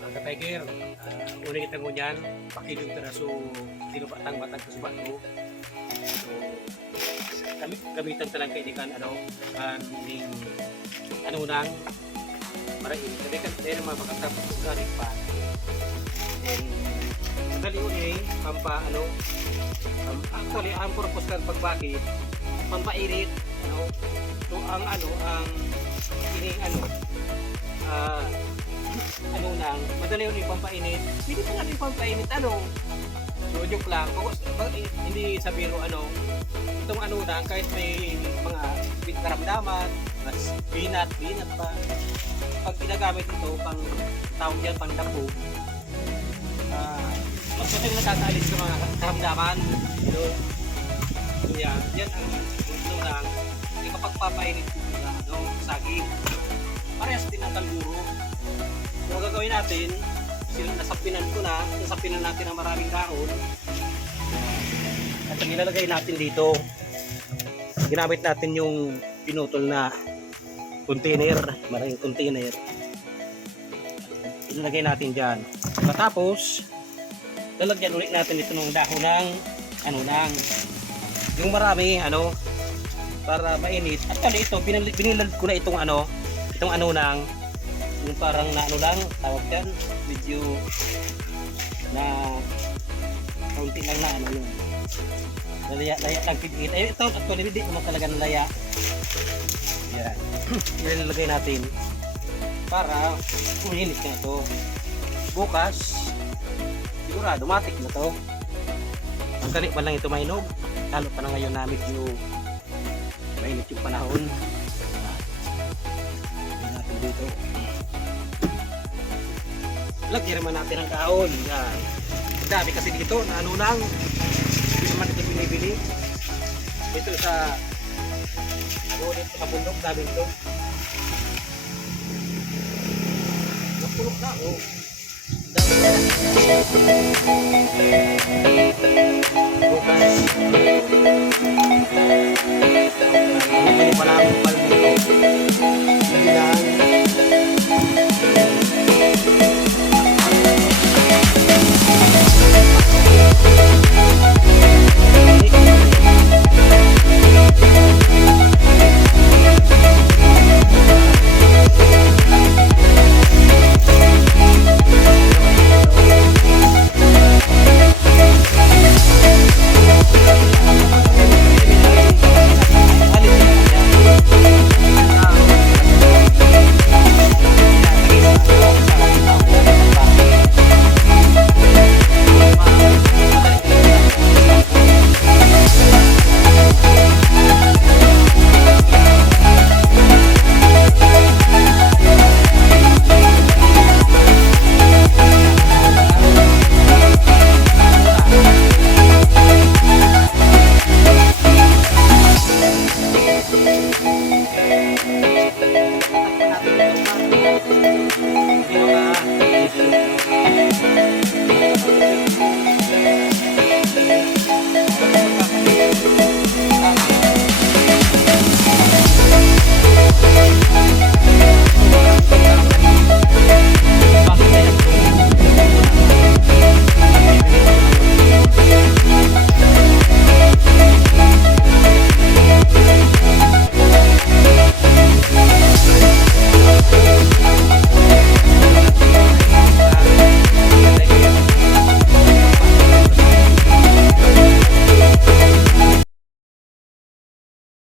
Mga ka-tiger, unang kita mo dyan, pakilong piraso batang kasubat mo. So, gamitan talang kaidikan, nang marain. Kasi kan, dahil naman makatapos ng galing pa. Then, madali actually, ang purpose ng pagbakit, pampairit, so, ang madali yun yung pampainit. Hindi pa natin pampainit, so joke lang. Hindi sa biro, itong kahit may mga karamdaman, mas binat pa. Pag ginagamit ito, pang tawag dyan, pang dampo, mas matang nakakaalis sa mga karamdaman. So, yan ang ipapagpapainit ko saging. Parehas din ang kalburo. So, ang gagawin natin, nasapinan natin ang maraming dahon. At ang ilalagay natin dito, ginamit natin yung pinutol na container, maraming container. Ilalagay natin dyan. Tapos, lalagyan ulit natin ito ng dahon ng, yung marami, para mainit. Actually, ito, binilad ko na itong yung parang tawag dyan, medyo na kaunti lang yun. Laya lang pigit. Ito, actually, hindi naman talaga nalaya. Yan. Yan nilagay natin para umiinit na ito. Bukas, sigurado, matik na to. Ang galit pa lang ito mainog. Lalo pa na ngayon na medyo mainit yung panahon. Lagyan natin dito. Lagyan naman natin ang dahon. Yan. Dami kasi dito na hindi naman ito binibili. Ito sa dito sa bundok, dami ito. Napulok na, Dami.